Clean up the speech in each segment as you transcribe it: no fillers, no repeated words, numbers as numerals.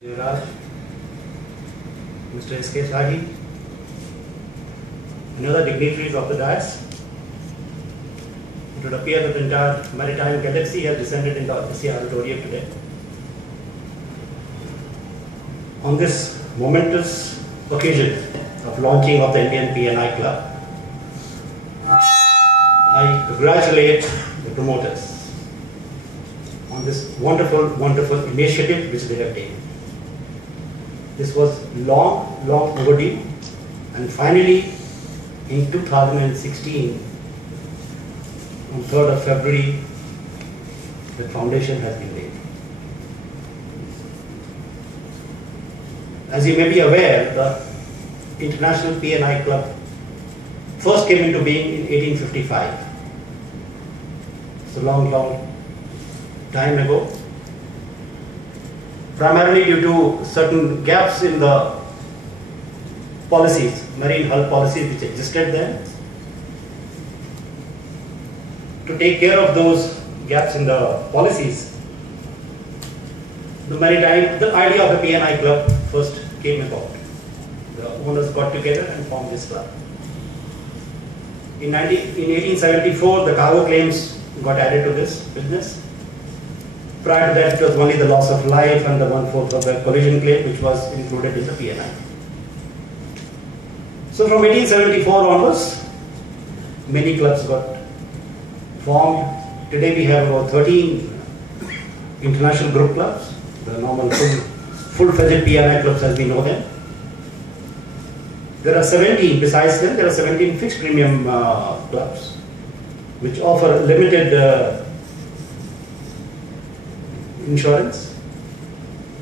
Jairaj, Mr. S.K. Shahi, and other dignitaries of the dais. It would appear that the entire maritime galaxy has descended in the auditorium today. On this momentous occasion of launching of the Indian P&I Club, I congratulate the promoters on this wonderful, wonderful initiative which they have taken. This was long overdue, and finally in 2016, on 3rd of February, the foundation has been laid. As you may be aware, the International P&I Club first came into being in 1855. It's a long time ago. Primarily due to certain gaps in the policies, marine hull policies which existed then. To take care of those gaps in the policies, the idea of the P&I Club first came about. The owners got together and formed this club. In 1874, the cargo claims got added to this business. Prior to that, it was only the loss of life and the 1/4 of the collision claim which was included in the P&I. So from 1874 onwards, many clubs got formed. Today we have about 13 international group clubs, the normal full-fledged P&I clubs as we know them. There are 17, besides them, there are 17 fixed premium clubs which offer limited insurance.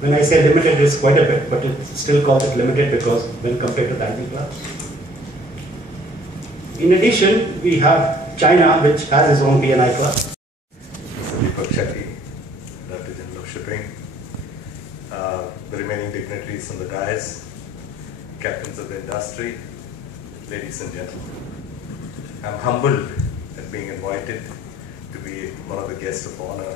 When I say limited, it's quite a bit, but it still calls it limited because when compared to banking clubs. In addition, we have China, which has its own P&I club. Mr. Deepak Shetty, Director General of Shipping, the remaining dignitaries on the dais, captains of the industry, ladies and gentlemen. I'm humbled at being invited to be one of the guests of honor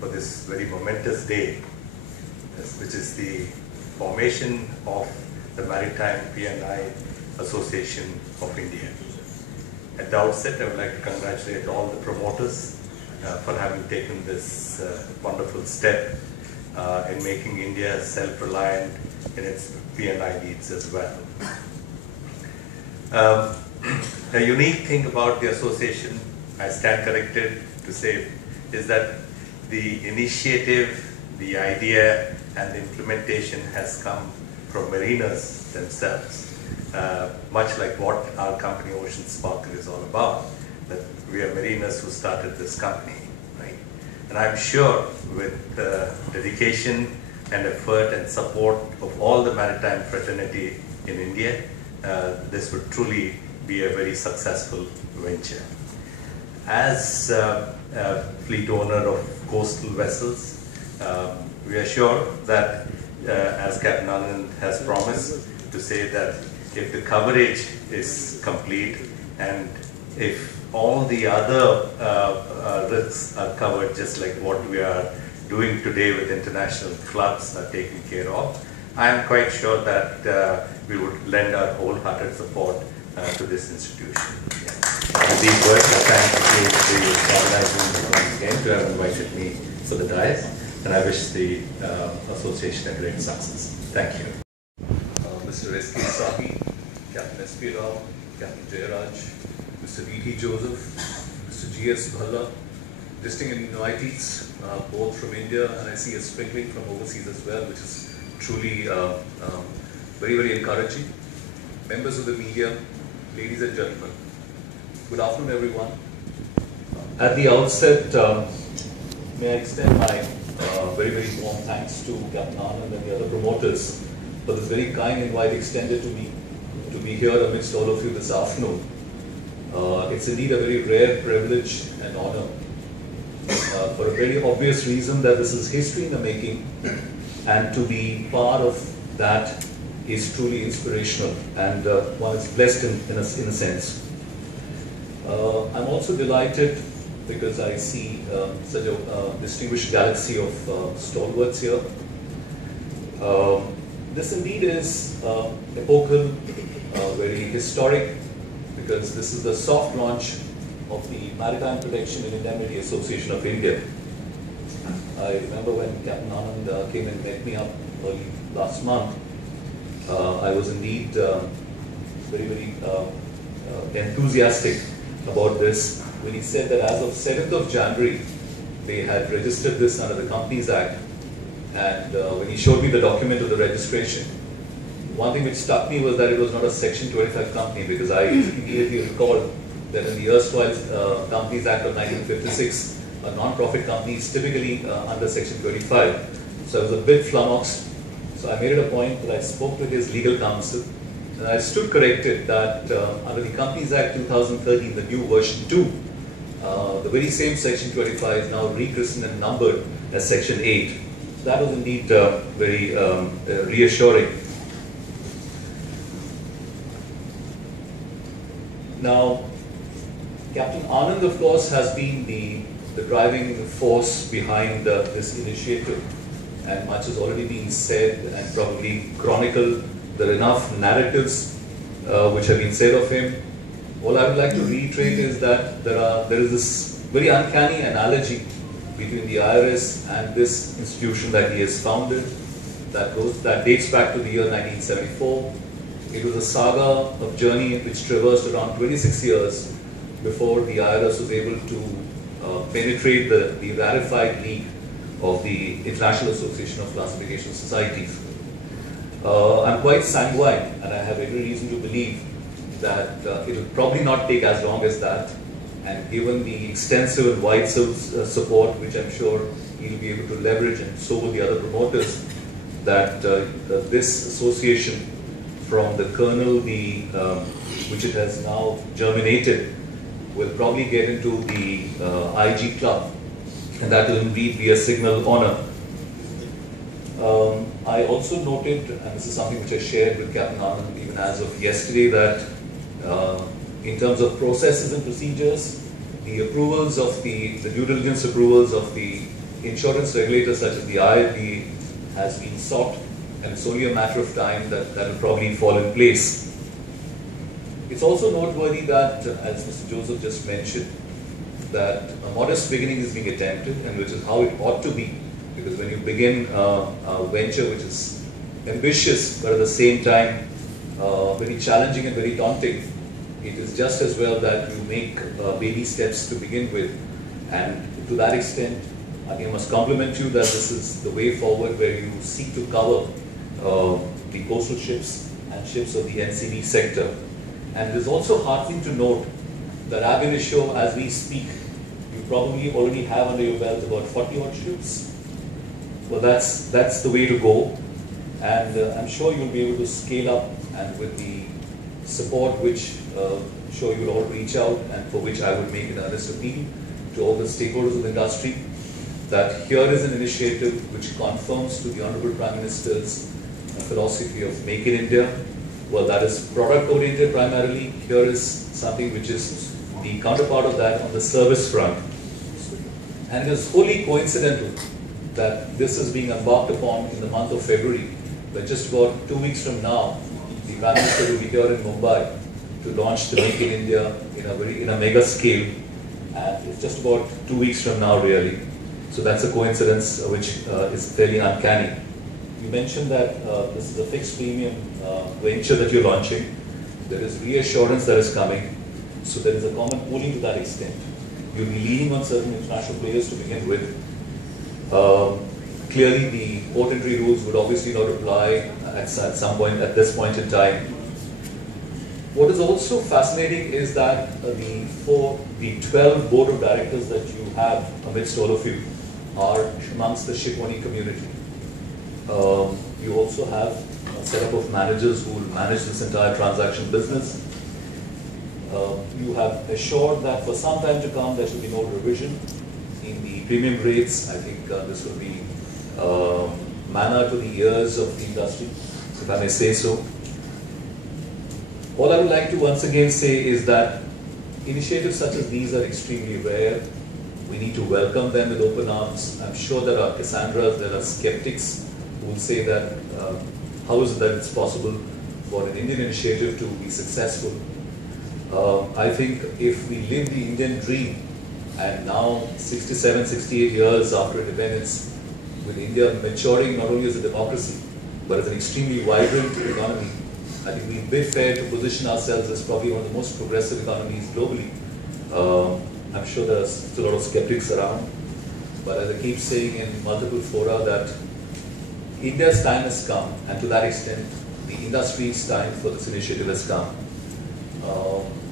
for this very momentous day, which is the formation of the Maritime P&I Association of India. At the outset, I would like to congratulate all the promoters for having taken this wonderful step in making India self-reliant in its P&I needs as well. The unique thing about the association, I stand corrected to say, is that the initiative, the idea, and the implementation has come from mariners themselves. Much like what our company Ocean Sparkle is all about, that we are mariners who started this company, right? And I'm sure with dedication and effort and support of all the maritime fraternity in India, this would truly be a very successful venture. As fleet owner of coastal vessels, we are sure that, as Captain Anand has promised, to say that if the coverage is complete and if all the other risks are covered, just like what we are doing today with international clubs are taken care of, I am quite sure that we would lend our wholehearted support to this institution. With these words, I thank the organizing once again to have invited me for the dais, and I wish the association a great success. Thank you. Mr. S.K. Shahi, Captain S.P. Rao, Captain Jairaj, Mr. D.T. Joseph, Mr. G.S. Bhalla, distinguished invitees, both from India, and I see a sprinkling from overseas as well, which is truly very encouraging. Members of the media, ladies and gentlemen, good afternoon everyone. At the outset, may I extend my very warm thanks to Captain Anand and the other promoters for this very kind invite extended to me to be here amidst all of you this afternoon. It's indeed a very rare privilege and honor for a very obvious reason that this is history in the making, and to be part of that is truly inspirational, and one is blessed in a sense. I'm also delighted because I see such a distinguished galaxy of stalwarts here. This indeed is epochal, very historic, because this is the soft launch of the Maritime Protection and Indemnity Association of India. I remember when Captain Anand came and met me up early last month, I was indeed very enthusiastic about this when he said that as of 7th of January, they had registered this under the Companies Act. And when he showed me the document of the registration, one thing which struck me was that it was not a Section 25 company, because I immediately recalled that in the erstwhile Companies Act of 1956, a non-profit company is typically under Section 25. So I was a bit flummoxed. So I made it a point that I spoke to his legal counsel, and I stood corrected that under the Companies Act 2013, the new version 2, the very same Section 25 is now rechristened and numbered as Section 8. That was indeed very reassuring. Now, Captain Anand, of course, has been the driving force behind this initiative, and much has already been said and probably chronicled. There are enough narratives which have been said of him. All I would like to reiterate is that there is this very uncanny analogy between the IRS and this institution that he has founded that dates back to the year 1974. It was a saga of journey which traversed around 26 years before the IRS was able to penetrate the rarified league of the International Association of Classification Societies. I'm quite sanguine, and I have every reason to believe that it will probably not take as long as that. And given the extensive and wide support, which I'm sure he'll be able to leverage, and so will the other promoters, that this association, from the kernel, which it has now germinated, will probably get into the IG club, and that will indeed be a signal honor. I also noted, and this is something which I shared with Captain Anand even as of yesterday, that in terms of processes and procedures, the approvals of the due diligence approvals of the insurance regulators such as the IRB has been sought, and it's only a matter of time that will probably fall in place. It's also noteworthy that, as Mr. Joseph just mentioned, that a modest beginning is being attempted, and which is how it ought to be, because when you begin a venture which is ambitious but at the same time very challenging and very daunting, it is just as well that you make baby steps to begin with. And to that extent, I must compliment you that this is the way forward, where you seek to cover the coastal ships and ships of the NCB sector. And it is also heartening to note that ab initio, as we speak, you probably already have under your belt about 40 odd ships. Well, that's the way to go, and I'm sure you'll be able to scale up, and with the support which I'm sure you'll all reach out, and for which I would make an earnest appeal to all the stakeholders of the industry, that here is an initiative which conforms to the Honorable Prime Minister's philosophy of Make in India. Well, that is product-oriented primarily. Here is something which is the counterpart of that on the service front. And it is wholly coincidental that this is being embarked upon in the month of February, but just about 2 weeks from now, the Prime Minister will be here in Mumbai to launch the Make in India in a mega scale, and it's just about 2 weeks from now, really. So that's a coincidence which is fairly uncanny. You mentioned that this is a fixed premium venture that you're launching. There is reassurance that is coming, so there is a common pooling to that extent. You'll be leaning on certain international players to begin with. Clearly, the port entry rules would obviously not apply at some point, at this point in time. What is also fascinating is that the 12 board of directors that you have amidst all of you are amongst the shipowning community. You also have a setup of managers who will manage this entire transaction business. You have assured that for some time to come there should be no revision in the premium rates. I think this will be manna to the ears of the industry, if I may say so. All I would like to once again say is that initiatives such as these are extremely rare. We need to welcome them with open arms. I'm sure there are Cassandras, there are skeptics who who will say that how is it that it's possible for an Indian initiative to be successful. I think if we live the Indian dream, and now 67, 68 years after independence, with India maturing not only as a democracy, but as an extremely vibrant economy, I think we bid fair to position ourselves as probably one of the most progressive economies globally. I'm sure there's still a lot of skeptics around, but as I keep saying in multiple fora that India's time has come, and to that extent, the industry's time for this initiative has come.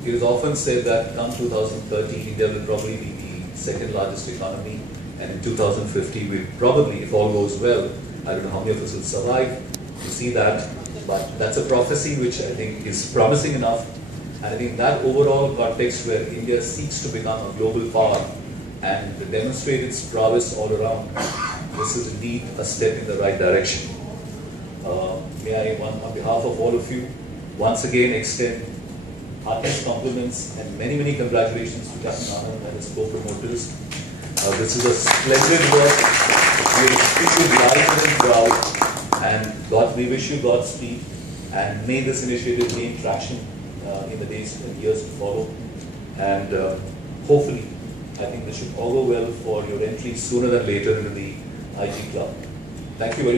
It is often said that come 2030, India will probably be the second largest economy, and in 2050, we'll probably, if all goes well, I don't know how many of us will survive to see that, but that's a prophecy which I think is promising enough. And I think that overall context where India seeks to become a global power and to demonstrate its prowess all around, this is indeed a step in the right direction. May I, on behalf of all of you, once again extend heartiest compliments and many, many congratulations to Captain Anand and his co-promoters. This is a splendid work. We are speaking live and proud, and we wish you Godspeed, and may this initiative gain traction in the days and years to follow. And hopefully, I think this should all go well for your entry sooner than later into the IG Club. Thank you very much.